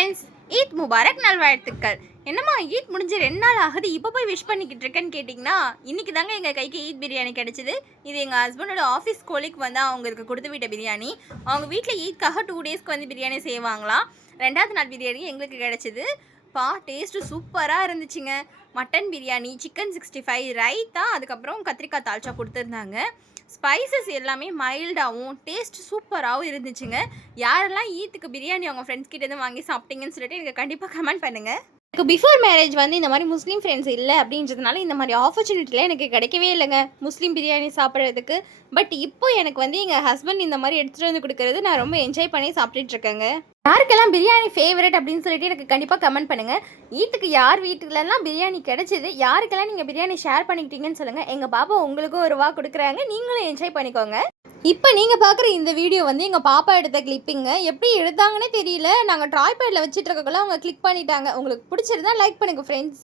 Friends Eid Mubarak நல்வாழ்த்துக்கள். என்னம்மா ஈத் முடிஞ்சு ரெண்டு நாள் ஆகுது. இப்போ போய் விஷ் பண்ணிக்கிட்டு இருக்கேன்னு கேட்டிங்கன்னா இன்றைக்கி தாங்க எங்கள் கைக்கு ஈத் பிரியாணி கிடச்சிது. இது எங்கள் ஹஸ்பண்டோட ஆஃபீஸ் கோலிக்கு வந்து அவங்களுக்கு கொடுத்து விட்ட பிரியாணி. அவங்க வீட்டில் ஈத்காக டூ டேஸ்க்கு வந்து பிரியாணி செய்வாங்களாம். ரெண்டாவது நாள் பிரியாணி எங்களுக்கு கிடச்சிது. அப்பா டேஸ்ட்டு சூப்பராக இருந்துச்சுங்க. Mutton biryani chicken sixty five raita அதுக்கப்புறம் கத்திரிக்காய் தால்ச்சா கொடுத்துருந்தாங்க. ஸ்பைசஸ் எல்லாமே மைல்டாகவும் டேஸ்ட் சூப்பராகவும் இருந்துச்சுங்க. யாரெல்லாம் ஈத்துக்கு பிரியாணி அவங்க ஃப்ரெண்ட்ஸ் கிட்டேருந்து வாங்கி சாப்பிட்டீங்கன்னு சொல்லிட்டு எனக்கு கண்டிப்பாக கமெண்ட் பண்ணுங்கள் எனக்கு பிஃபோர் மேரேஜ் வந்து இந்த மாதிரி முஸ்லீம் ஃப்ரெண்ட்ஸ் இல்லை அப்படின்றதுனால இந்த மாதிரி ஆப்பர்ச்சுனிட்டிலாம் எனக்கு கிடைக்கவே இல்லைங்க. முஸ்லீம் பிரியாணி சாப்பிட்றதுக்கு. பட் இப்போ எனக்கு வந்து எங்கள் ஹஸ்பண்ட் இந்த மாதிரி எடுத்துகிட்டு வந்து கொடுக்கறது நான் ரொம்ப என்ஜாய் பண்ணி சாப்பிட்டுட்டு இருக்கேங்க. யாருக்கெல்லாம் பிரியாணி ஃபேவரட் அப்படின்னு சொல்லிட்டு எனக்கு கண்டிப்பாக கமெண்ட் பண்ணுங்கள் ஈத்துக்கு யார் வீட்டுலலாம் பிரியாணி கிடைச்சிது யாருக்கெல்லாம் நீங்கள் பிரியாணி ஷேர் பண்ணிக்கிட்டீங்கன்னு சொல்லுங்கள் எங்கள் பாப்பா உங்களுக்கும் ஒரு ரூபா கொடுக்குறாங்க. நீங்களும் என்ஜாய் பண்ணிக்கோங்க. இப்போ நீங்கள் பார்க்குற இந்த வீடியோ வந்து எங்கள் பாப்பா எடுத்த கிளிப்பிங்க எப்படி எடுத்தாங்கன்னே தெரியல. நாங்கள் ட்ராய்பேடில் வச்சுட்டு இருக்கக்குள்ள அவங்க கிளிக் பண்ணிட்டாங்க. உங்களுக்கு பிடிச்சிருந்தா லைக் பண்ணுங்கள் ஃப்ரெண்ட்ஸ்